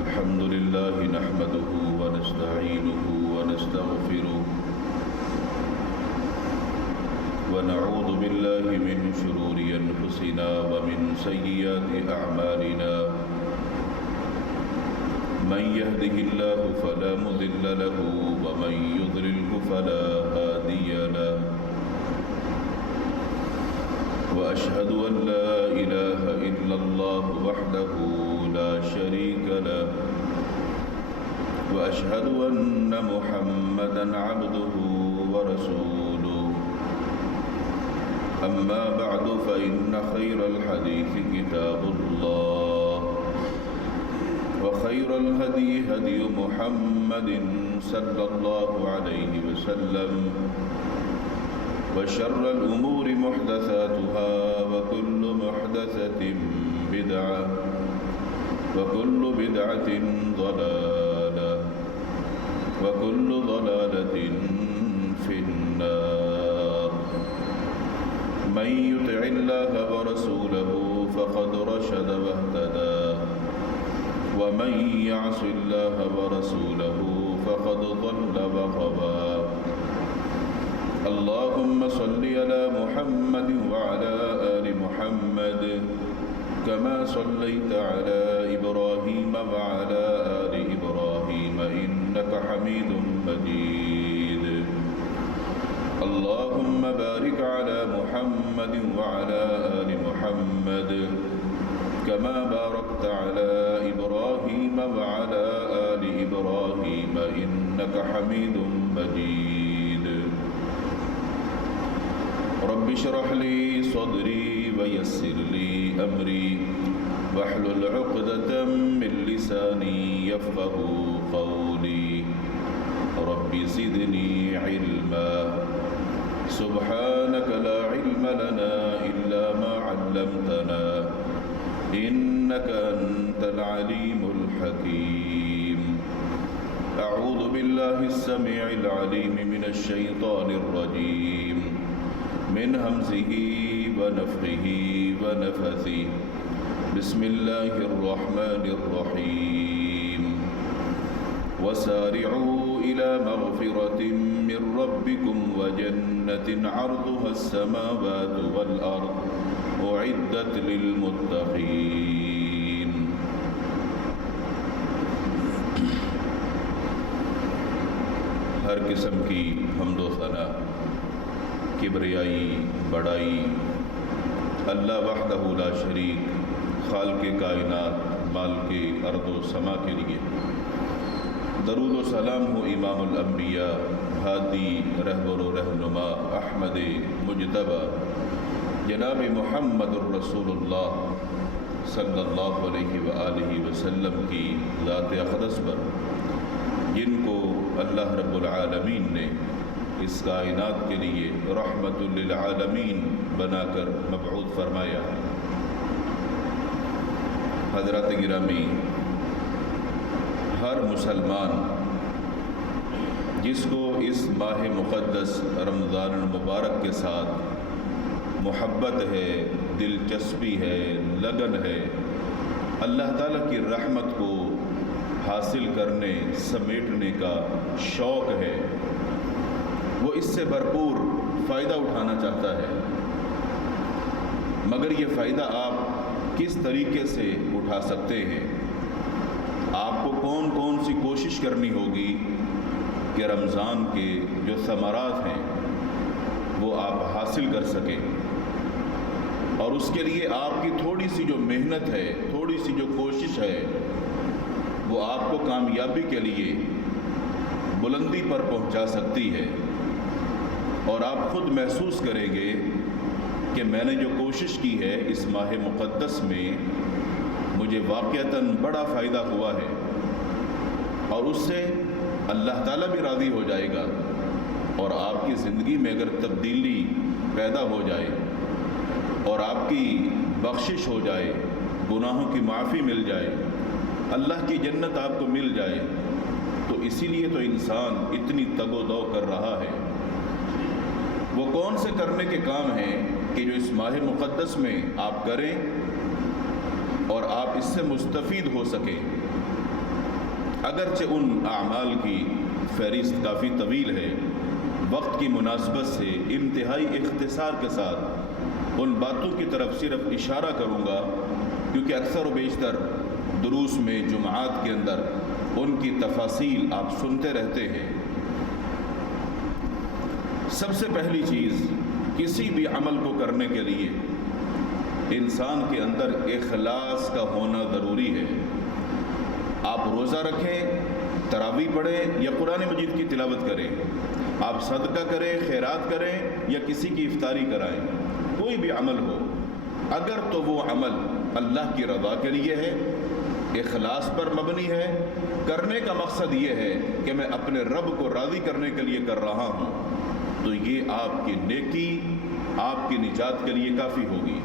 الحمد لله نحمده ونستعينه ونستغفره ونعوذ بالله من شرور أنفسنا ومن سيئات أعمالنا من يهده الله فلا مضل له ومن يضلله فلا هادي له وأشهد أن لا إله إلا الله وحده لا شريك له وأشهد أن محمدًا عبده ورسوله أما بعد فإن خير الحديث كتاب الله وخير الهدي هدي محمد صلى الله عليه وسلم وشر الأمور محدثاتها وكل محدثة بدعة وكل بدعة ضلالة وكل ضلالة في النار من يطع الله ورسوله فقد رشد واهتدى ومن يعص الله ورسوله فقد ضل وغوى اللهم صل على محمد وعلى آل محمد كما صليت على إبراهيم وعلى آل إبراهيم إنك حميد مجيد اللهم بارك على محمد وعلى آل محمد كما باركت على إبراهيم وعلى آل إبراهيم إنك حميد مجيد رب اشرح لي صدري ويسر لي أمري واحلل عقدة من لساني يفقه قولي رب زدني علما سبحانك لا علم لنا إلا ما علمتنا إنك أنت العليم الحكيم أعوذ بالله السميع العليم من الشيطان الرجيم من همزه ونفخه ونفثه بسم الله الرحمن الرحيم وسارعوا إلى مغفرة من ربكم وجنة عرضها السماوات والأرض أعدت للمتقين ہر قسم کی حمد و ثنا کبریائی بڑائی اللہ وحدہ لا شریک خالق کائنات مالک ارض و سما کے لیے درود و سلام ہو امام الانبیاء ہادی رہبر و رہنما احمد مجتبی جناب محمد الرسول اللہ صلی اللہ علیہ وآلہ وسلم کی ذات اقدس پر جن کو اللہ رب العالمین نے اس کائنات کے لیے رحمت للعالمین بنا کر مبعوث فرمایا ہے۔ حضرات گرامی، ہر مسلمان جس کو اس ماہ مقدس رمضان المبارک کے ساتھ محبت ہے، دلچسپی ہے، لگن ہے، اللہ تعالیٰ کی رحمت کو حاصل کرنے سمیٹنے کا شوق ہے، وہ اس سے بھرپور فائدہ اٹھانا چاہتا ہے، مگر یہ فائدہ آپ کس طریقے سے اٹھا سکتے ہیں؟ آپ کو کون کون سی کوشش کرنی ہوگی کہ رمضان کے جو ثمرات ہیں وہ آپ حاصل کر سکیں، اور اس کے لیے آپ کی تھوڑی سی جو محنت ہے، تھوڑی سی جو کوشش ہے، وہ آپ کو کامیابی کے لیے بلندی پر پہنچا سکتی ہے، اور آپ خود محسوس کریں گے کہ میں نے جو کوشش کی ہے اس ماہ مقدس میں مجھے واقعتاً بڑا فائدہ ہوا ہے، اور اس سے اللہ تعالیٰ بھی راضی ہو جائے گا، اور آپ کی زندگی میں اگر تبدیلی پیدا ہو جائے اور آپ کی بخشش ہو جائے، گناہوں کی معافی مل جائے، اللہ کی جنت آپ کو مل جائے، تو اسی لیے تو انسان اتنی تگ و دو کر رہا ہے۔ وہ کون سے کرنے کے کام ہیں کہ جو اس ماہ مقدس میں آپ کریں اور آپ اس سے مستفید ہو سکیں؟ اگرچہ ان اعمال کی فہرست کافی طویل ہے، وقت کی مناسبت سے انتہائی اختصار کے ساتھ ان باتوں کی طرف صرف اشارہ کروں گا، کیونکہ اکثر و بیشتر دروس میں، جمعات کے اندر ان کی تفاصیل آپ سنتے رہتے ہیں۔ سب سے پہلی چیز، کسی بھی عمل کو کرنے کے لیے انسان کے اندر اخلاص کا ہونا ضروری ہے۔ آپ روزہ رکھیں، تراویح پڑھیں یا قرآن مجید کی تلاوت کریں، آپ صدقہ کریں، خیرات کریں یا کسی کی افطاری کرائیں، کوئی بھی عمل ہو، اگر تو وہ عمل اللہ کی رضا کے لیے ہے، اخلاص پر مبنی ہے، کرنے کا مقصد یہ ہے کہ میں اپنے رب کو راضی کرنے کے لیے کر رہا ہوں، تو یہ آپ کی نیکی، آپ کی نجات کے لیے کافی ہوگی۔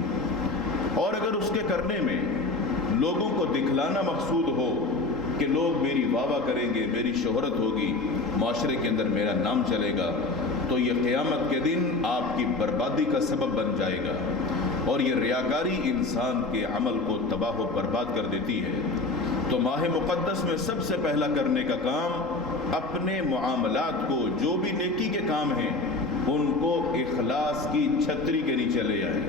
اور اگر اس کے کرنے میں لوگوں کو دکھلانا مقصود ہو کہ لوگ میری واہ واہ کریں گے، میری شہرت ہوگی، معاشرے کے اندر میرا نام چلے گا، تو یہ قیامت کے دن آپ کی بربادی کا سبب بن جائے گا، اور یہ ریاکاری انسان کے عمل کو تباہ و برباد کر دیتی ہے۔ تو ماہ مقدس میں سب سے پہلا کرنے کا کام، اپنے معاملات کو، جو بھی نیکی کے کام ہیں، ان کو اخلاص کی چھتری کے نیچے لے آئیں۔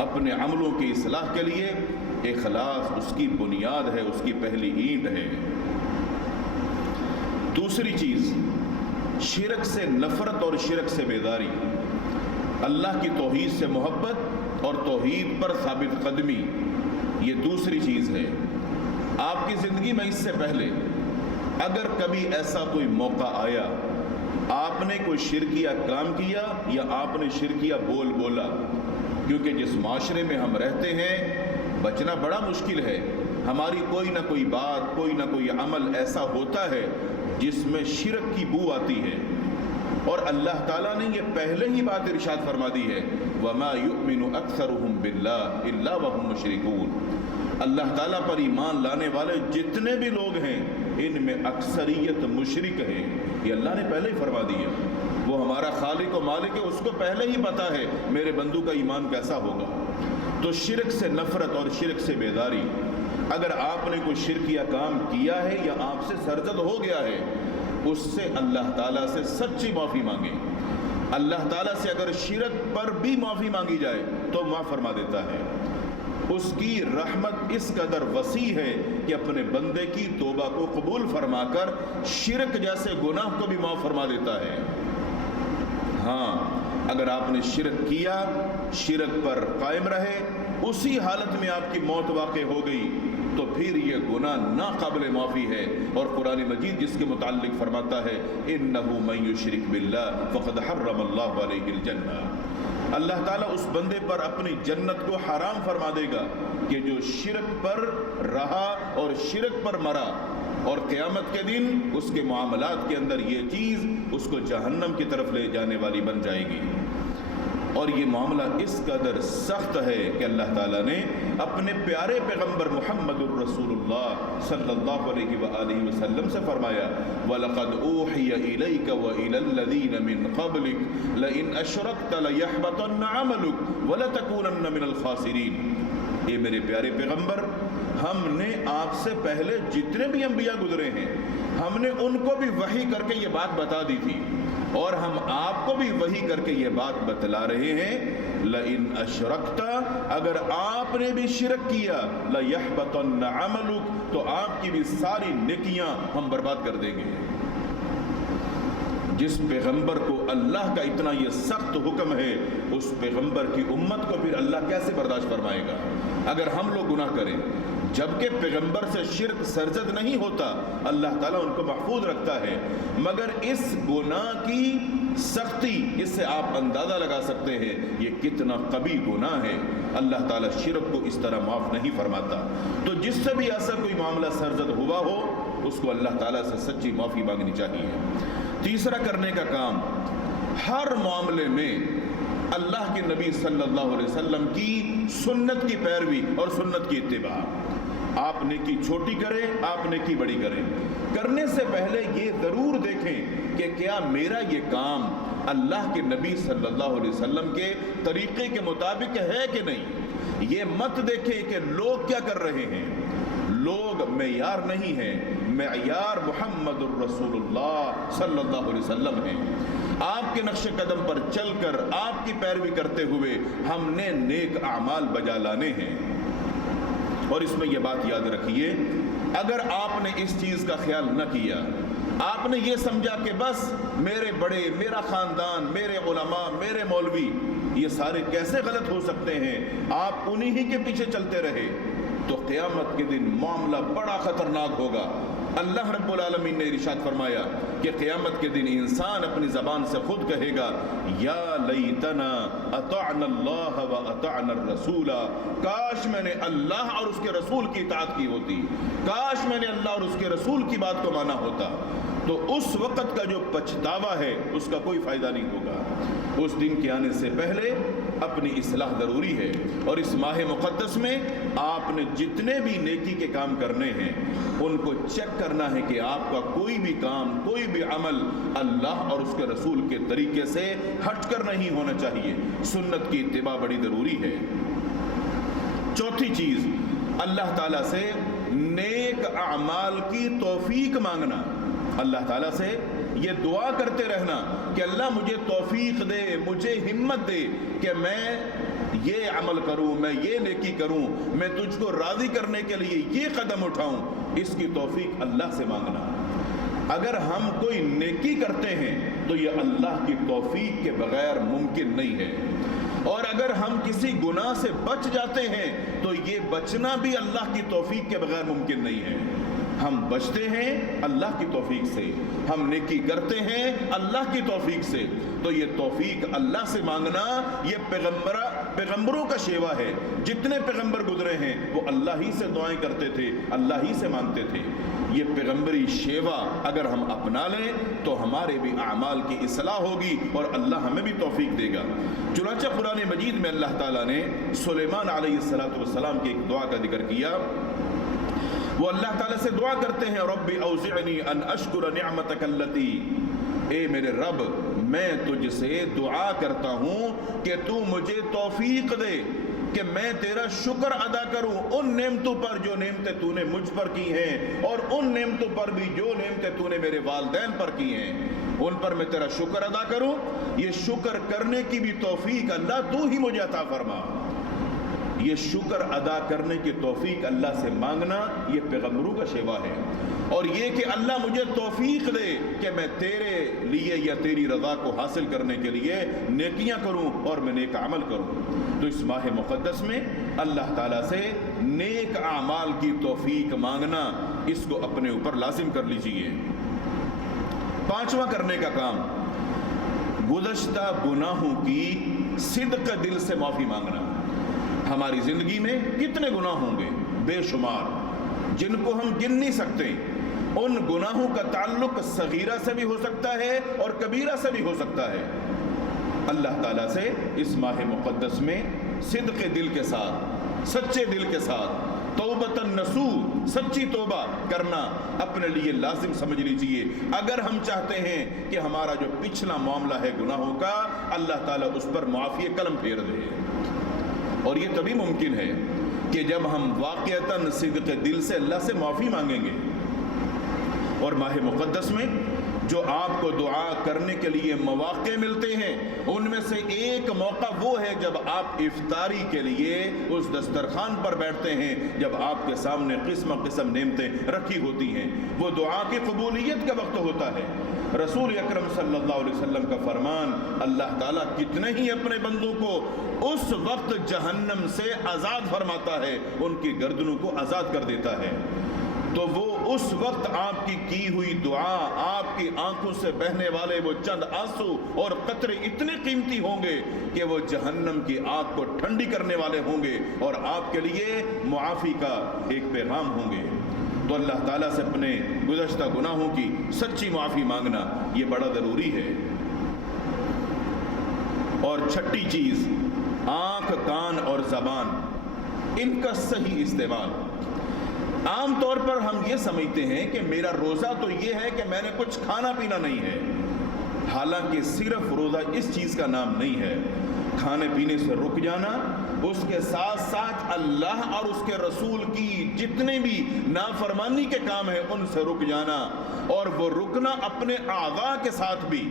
اپنے عملوں کی اصلاح کے لیے اخلاص اس کی بنیاد ہے، اس کی پہلی اینٹ ہے۔ دوسری چیز، شرک سے نفرت اور شرک سے بیداری، اللہ کی توحید سے محبت اور توحید پر ثابت قدمی، یہ دوسری چیز ہے۔ آپ کی زندگی میں اس سے پہلے اگر کبھی ایسا کوئی موقع آیا، آپ نے کوئی شرکیہ کام کیا یا آپ نے شرکیہ بول بولا، کیونکہ جس معاشرے میں ہم رہتے ہیں بچنا بڑا مشکل ہے، ہماری کوئی نہ کوئی بات، کوئی نہ کوئی عمل ایسا ہوتا ہے جس میں شرک کی بو آتی ہے، اور اللہ تعالیٰ نے یہ پہلے ہی بات ارشاد فرما دی ہے، وَمَا يُؤْمِنُ أَكْثَرُهُمْ بِاللَّهِ إِلَّا وَهُمْ مُشْرِكُونَ۔ اللہ تعالیٰ پر ایمان لانے والے جتنے بھی لوگ ہیں، ان میں اکثریت مشرک ہیں، یہ اللہ نے پہلے ہی فرما دیا۔ وہ ہمارا خالق و مالک ہے، اس کو پہلے ہی پتا ہے میرے بندو کا ایمان کیسا ہوگا۔ تو شرک سے نفرت اور شرک سے بیداری، اگر آپ نے کوئی شرکیہ کام کیا ہے یا آپ سے سرزد ہو گیا ہے، اس سے اللہ تعالیٰ سے سچی معافی مانگیں۔ اللہ تعالیٰ سے اگر شرک پر بھی معافی مانگی جائے تو معاف فرما دیتا ہے۔ اس کی رحمت اس قدر وسیع ہے کہ اپنے بندے کی توبہ کو قبول فرما کر شرک جیسے گناہ کو بھی معاف فرما دیتا ہے۔ ہاں، اگر آپ نے شرک کیا، شرک پر قائم رہے، اسی حالت میں آپ کی موت واقع ہو گئی، تو پھر یہ گناہ ناقابل معافی ہے، اور قرآن مجید جس کے متعلق فرماتا ہے اِنَّهُ مَن يُشْرِكْ بِاللَّهِ فَقَدْ حَرَّمَ اللَّهُ عَلَيْهِ الْجَنَّةَ۔ اللہ تعالیٰ اس بندے پر اپنی جنت کو حرام فرما دے گا کہ جو شرک پر رہا اور شرک پر مرا، اور قیامت کے دن اس کے معاملات کے اندر یہ چیز اس کو جہنم کی طرف لے جانے والی بن جائے گی۔ اور یہ معاملہ اس قدر سخت ہے کہ اللہ تعالیٰ نے اپنے پیارے پیغمبر محمد الرسول اللہ صلی اللہ علیہ وآلہ وسلم سے فرمایا، وَلَقَدْ أُوحِيَ إِلَيْكَ وَإِلَى الَّذِينَ مِنْ قَبْلِكَ لَئِنْ أَشْرَكْتَ لَيَحْبَطَنَّ عَمَلُكَ وَلَتَكُونَنَّ مِنَ الْخَاسِرِينَ۔ اے میرے پیارے پیغمبر، ہم نے آپ سے پہلے جتنے بھی انبیاء گزرے ہیں، ہم نے ان کو بھی وحی کر کے یہ بات بتا دی تھی، اور ہم آپ کو بھی وحی کر کے یہ بات بتلا رہے ہیں، لَإِنْ أَشْرَكْتَ، اگر آپ نے بھی شرک کیا، لَيَحْبَطَنَّ عَمَلُكَ، تو آپ کی بھی ساری نیکیاں ہم برباد کر دیں گے۔ جس پیغمبر کو اللہ کا اتنا یہ سخت حکم ہے، اس پیغمبر کی امت کو پھر اللہ کیسے برداشت فرمائے گا؟ اگر ہم لوگ گناہ کریں، جبکہ پیغمبر سے شرک سرزد نہیں ہوتا، اللہ تعالیٰ ان کو محفوظ رکھتا ہے، مگر اس گناہ کی سختی، اس سے آپ اندازہ لگا سکتے ہیں یہ کتنا قبیح گناہ ہے۔ اللہ تعالیٰ شرک کو اس طرح معاف نہیں فرماتا۔ تو جس سے بھی ایسا کوئی معاملہ سرزد ہوا ہو، اس کو اللہ تعالیٰ سے سچی معافی مانگنی چاہیے۔ تیسرا کرنے کا کام، ہر معاملے میں اللہ کے نبی صلی اللہ علیہ وسلم کی سنت کی پیروی اور سنت کی اتباع۔ آپ نیکی چھوٹی کریں، آپ نیکی بڑی کریں، کرنے سے پہلے یہ ضرور دیکھیں کہ کیا میرا یہ کام اللہ کے نبی صلی اللہ علیہ وسلم کے طریقے کے مطابق ہے کہ نہیں۔ یہ مت دیکھیں کہ لوگ کیا کر رہے ہیں، لوگ معیار نہیں ہیں، معیار محمد الرسول اللہ صلی اللہ علیہ وسلم ہیں۔ آپ کے نقش قدم پر چل کر آپ کی پیروی کرتے ہوئے ہم نے نیک اعمال بجا لانے ہیں۔ اور اس میں یہ بات یاد رکھیے، اگر آپ نے اس چیز کا خیال نہ کیا، آپ نے یہ سمجھا کہ بس میرے بڑے، میرا خاندان، میرے علماء، میرے مولوی یہ سارے کیسے غلط ہو سکتے ہیں، آپ انہی ہی کے پیچھے چلتے رہے، تو قیامت کے دن معاملہ بڑا خطرناک ہوگا۔ اللہ رب العالمین نے ارشاد فرمایا کہ قیامت کے دن انسان اپنی زبان سے خود کہے گا، یا لیتنا اطعنا اللہ و اطعنا الرسول، کاش میں نے اللہ اور اس کے رسول کی اطاعت کی ہوتی، کاش میں نے اللہ اور اس کے رسول کی بات کو مانا ہوتا۔ تو اس وقت کا جو پچھتاوا ہے اس کا کوئی فائدہ نہیں ہوگا۔ اس دن کے آنے سے پہلے اپنی اصلاح ضروری ہے، اور اس ماہ مقدس میں آپ نے جتنے بھی نیکی کے کام کرنے ہیں ان کو چیک کرنا ہے کہ آپ کا کوئی بھی کام، کوئی بھی عمل اللہ اور اس کے رسول کے طریقے سے ہٹ کر نہیں ہونا چاہیے۔ سنت کی اتباع بڑی ضروری ہے۔ چوتھی چیز، اللہ تعالیٰ سے نیک اعمال کی توفیق مانگنا۔ اللہ تعالیٰ سے یہ دعا کرتے رہنا کہ اللہ مجھے توفیق دے، مجھے ہمت دے کہ میں یہ عمل کروں، میں یہ نیکی کروں، میں تجھ کو راضی کرنے کے لیے یہ قدم اٹھاؤں۔ اس کی توفیق اللہ سے مانگنا۔ اگر ہم کوئی نیکی کرتے ہیں تو یہ اللہ کی توفیق کے بغیر ممکن نہیں ہے، اور اگر ہم کسی گناہ سے بچ جاتے ہیں تو یہ بچنا بھی اللہ کی توفیق کے بغیر ممکن نہیں ہے۔ ہم بچتے ہیں اللہ کی توفیق سے، ہم نیکی کرتے ہیں اللہ کی توفیق سے، تو یہ توفیق اللہ سے مانگنا یہ پیغمبروں کا شیوا ہے۔ جتنے پیغمبر گزرے ہیں وہ اللہ ہی سے دعائیں کرتے تھے، اللہ ہی سے مانگتے تھے۔ یہ پیغمبری شیوا اگر ہم اپنا لیں تو ہمارے بھی اعمال کی اصلاح ہوگی اور اللہ ہمیں بھی توفیق دے گا۔ چنانچہ قرآن مجید میں اللہ تعالیٰ نے سلیمان علیہ السلام کی ایک دعا کا ذکر کیا۔ وہ اللہ تعالیٰ سے دعا کرتے ہیں، رب اوزعنی ان اشکر نعمتک اللتی، اے میرے رب میں تجھ سے دعا کرتا ہوں کہ تو مجھے توفیق دے کہ میں تیرا شکر ادا کروں ان نعمتوں پر جو نعمتیں تو نے مجھ پر کی ہیں، اور ان نعمتوں پر بھی جو نعمتیں تو نے میرے والدین پر کی ہیں، ان پر میں تیرا شکر ادا کروں۔ یہ شکر کرنے کی بھی توفیق اللہ تو ہی مجھے عطا فرما۔ یہ شکر ادا کرنے کی توفیق اللہ سے مانگنا یہ پیغمبروں کا شیوا ہے، اور یہ کہ اللہ مجھے توفیق دے کہ میں تیرے لیے یا تیری رضا کو حاصل کرنے کے لیے نیکیاں کروں اور میں نیک عمل کروں۔ تو اس ماہ مقدس میں اللہ تعالیٰ سے نیک اعمال کی توفیق مانگنا، اس کو اپنے اوپر لازم کر لیجئے۔ پانچواں کرنے کا کام، گزشتہ گناہوں کی صدق دل سے معافی مانگنا۔ ہماری زندگی میں کتنے گناہ ہوں گے، بے شمار، جن کو ہم گن نہیں سکتے۔ ان گناہوں کا تعلق صغیرہ سے بھی ہو سکتا ہے اور کبیرہ سے بھی ہو سکتا ہے۔ اللہ تعالیٰ سے اس ماہ مقدس میں صدق دل کے ساتھ، سچے دل کے ساتھ، توبۃ نصوح، سچی توبہ کرنا اپنے لیے لازم سمجھ لیجئے۔ اگر ہم چاہتے ہیں کہ ہمارا جو پچھلا معاملہ ہے گناہوں کا، اللہ تعالیٰ اس پر معافی قلم پھیر دے، اور یہ تبھی ممکن ہے کہ جب ہم واقعتاً صدق دل سے اللہ سے معافی مانگیں گے۔ اور ماہ مقدس میں جو آپ کو دعا کرنے کے لیے مواقع ملتے ہیں، ان میں سے ایک موقع وہ ہے جب آپ افطاری کے لیے اس دسترخوان پر بیٹھتے ہیں، جب آپ کے سامنے قسم قسم نعمتیں رکھی ہوتی ہیں۔ وہ دعا کی قبولیت کا وقت ہوتا ہے۔ رسول اکرم صلی اللہ علیہ وسلم کا فرمان، اللہ تعالیٰ کتنے ہی اپنے بندوں کو اس وقت جہنم سے آزاد فرماتا ہے، ان کی گردنوں کو آزاد کر دیتا ہے۔ تو وہ اس وقت آپ کی ہوئی دعا، آپ کی آنکھوں سے بہنے والے وہ چند آنسو اور قطرے اتنے قیمتی ہوں گے کہ وہ جہنم کی آگ کو ٹھنڈی کرنے والے ہوں گے اور آپ کے لیے معافی کا ایک پیغام ہوں گے۔ تو اللہ تعالیٰ سے اپنے گزشتہ گناہوں کی سچی معافی مانگنا یہ بڑا ضروری ہے۔ اور چھٹی چیز، آنکھ، کان اور زبان، ان کا صحیح استعمال۔ عام طور پر ہم یہ سمجھتے ہیں کہ میرا روزہ تو یہ ہے کہ میں نے کچھ کھانا پینا نہیں ہے، حالانکہ صرف روزہ اس چیز کا نام نہیں ہے۔ کھانے پینے سے رک جانا اس کے ساتھ ساتھ اللہ اور اس کے رسول کی جتنے بھی نافرمانی کے کام ہیں ان سے رک جانا، اور وہ رکنا اپنے اعضاء کے ساتھ بھی،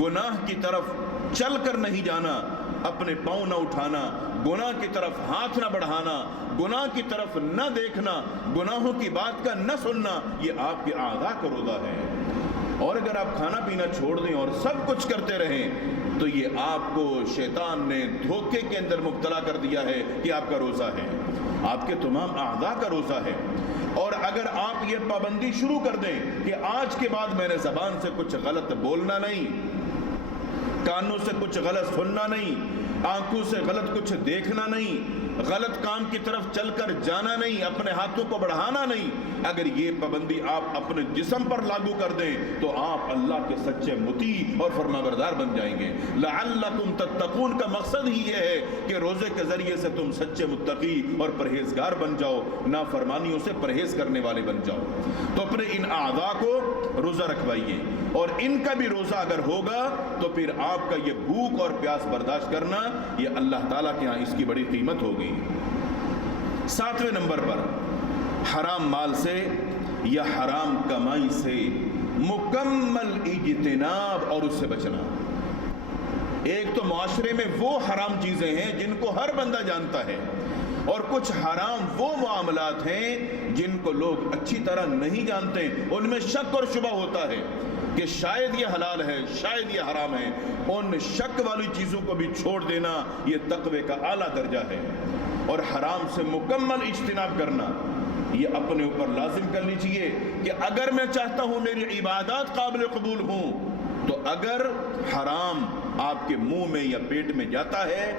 گناہ کی طرف چل کر نہیں جانا، اپنے پاؤں نہ اٹھانا، گناہ کی طرف ہاتھ نہ بڑھانا، گناہ کی طرف نہ دیکھنا، گناہوں کی بات کا نہ سننا، یہ آپ کے اعضاء کا روزہ ہے۔ اور اگر آپ کھانا پینا چھوڑ دیں اور سب کچھ کرتے رہیں تو یہ آپ کو شیطان نے دھوکے کے اندر مبتلا کر دیا ہے کہ آپ کا روزہ ہے، آپ کے تمام اعضاء کا روزہ ہے۔ اور اگر آپ یہ پابندی شروع کر دیں کہ آج کے بعد میں نے زبان سے کچھ غلط بولنا نہیں، کانوں سے کچھ غلط سننا نہیں، آنکھوں سے غلط کچھ دیکھنا نہیں، غلط کام کی طرف چل کر جانا نہیں، اپنے ہاتھوں کو بڑھانا نہیں، اگر یہ پابندی آپ اپنے جسم پر لاگو کر دیں تو آپ اللہ کے سچے مطیع اور فرمانبردار بن جائیں گے۔ لعلکم تتقون کا مقصد ہی یہ ہے کہ روزے کے ذریعے سے تم سچے متقی اور پرہیزگار بن جاؤ، نافرمانیوں سے پرہیز کرنے والے بن جاؤ۔ تو اپنے ان اعضاء کو روزہ رکھوائیے، اور ان کا بھی روزہ اگر ہوگا تو پھر آپ کا یہ بھوک اور پیاس برداشت کرنا یہ اللہ تعالیٰ کے ہاں اس کی بڑی قیمت ہوگی۔ 7ویں نمبر پر حرام مال سے یا حرام کمائی سے مکمل اجتناب اور اس سے بچنا۔ ایک تو معاشرے میں وہ حرام چیزیں ہیں جن کو ہر بندہ جانتا ہے، اور کچھ حرام وہ معاملات ہیں جن کو لوگ اچھی طرح نہیں جانتے، ان میں شک اور شبہ ہوتا ہے کہ شاید یہ حلال ہے، شاید یہ حرام ہے۔ ان شک والی چیزوں کو بھی چھوڑ دینا یہ تقوی کا اعلیٰ درجہ ہے، اور حرام سے مکمل اجتناب کرنا یہ اپنے اوپر لازم کر لیجئے کہ اگر میں چاہتا ہوں میری عبادات قابل قبول ہوں تو اگر حرام آپ کے منہ میں یا پیٹ میں جاتا ہے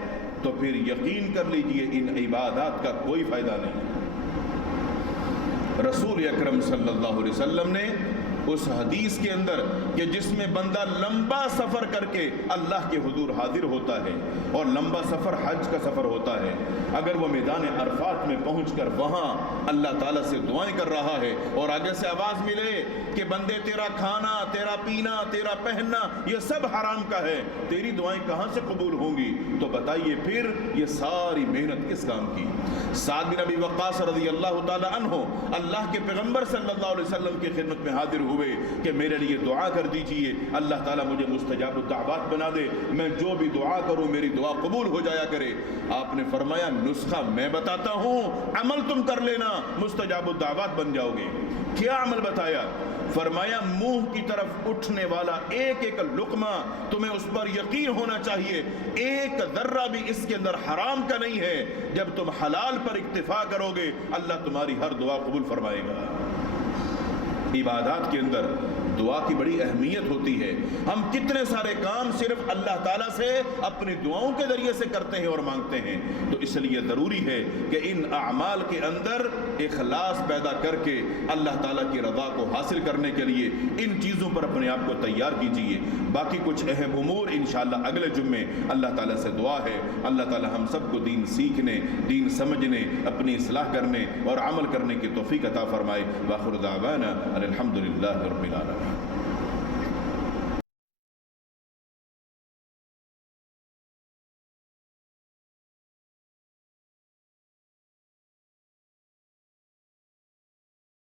تو پھر یقین کر لیجئے ان عبادات کا کوئی فائدہ نہیں۔ رسول اکرم صلی اللہ علیہ وسلم نے اس حدیث کے اندر کہ جس میں بندہ لمبا سفر کر کے اللہ کے حضور حاضر ہوتا ہے، اور لمبا سفر حج کا سفر ہوتا ہے، اگر وہ میدان عرفات میں پہنچ کر وہاں اللہ تعالیٰ سے دعائیں کر رہا ہے اور آگے سے آواز ملے کہ بندے تیرا کھانا، تیرا پینا، تیرا پہننا یہ سب حرام کا ہے، تیری دعائیں کہاں سے قبول ہوں گی؟ تو بتائیے پھر یہ ساری محنت کس کام کی؟ سعد بن ابی وقاص رضی اللہ تعالی عنہ اللہ کے پیغمبر صلی اللہ علیہ وسلم کی خدمت میں حاضر ہوئے کہ میرے لیے دعا کر دیجئے، اللہ تعالیٰ مجھے مستجاب الدعوات بنا دے، میں جو بھی دعا کروں میری دعا قبول ہو جایا کرے۔ آپ نے فرمایا نسخہ میں بتاتا ہوں، عمل تم کر لینا، مستجاب الدعوات بن جاؤ گے۔ کیا عمل بتایا؟ فرمایا منہ کی طرف اٹھنے والا ایک ایک لقمہ تمہیں اس پر یقین ہونا چاہیے، ایک ذرہ بھی اس کے اندر حرام کا نہیں ہے۔ جب تم حلال پر اکتفا کرو گے اللہ تمہاری ہر دعا قبول فرمائے گا۔ عبادات کے اندر دعا کی بڑی اہمیت ہوتی ہے۔ ہم کتنے سارے کام صرف اللہ تعالیٰ سے اپنی دعاؤں کے ذریعے سے کرتے ہیں اور مانگتے ہیں، تو اس لیے ضروری ہے کہ ان اعمال کے اندر اخلاص پیدا کر کے اللہ تعالیٰ کی رضا کو حاصل کرنے کے لیے ان چیزوں پر اپنے آپ کو تیار کیجیے۔ باقی کچھ اہم امور انشاءاللہ اگلے جمعے اللہ تعالیٰ سے دعا ہے اللہ تعالیٰ ہم سب کو دین سیکھنے، دین سمجھنے، اپنی اصلاح کرنے اور عمل کرنے کی توفیق عطا فرمائے۔ وآخر دعوانا الحمدللہ رب العالمین۔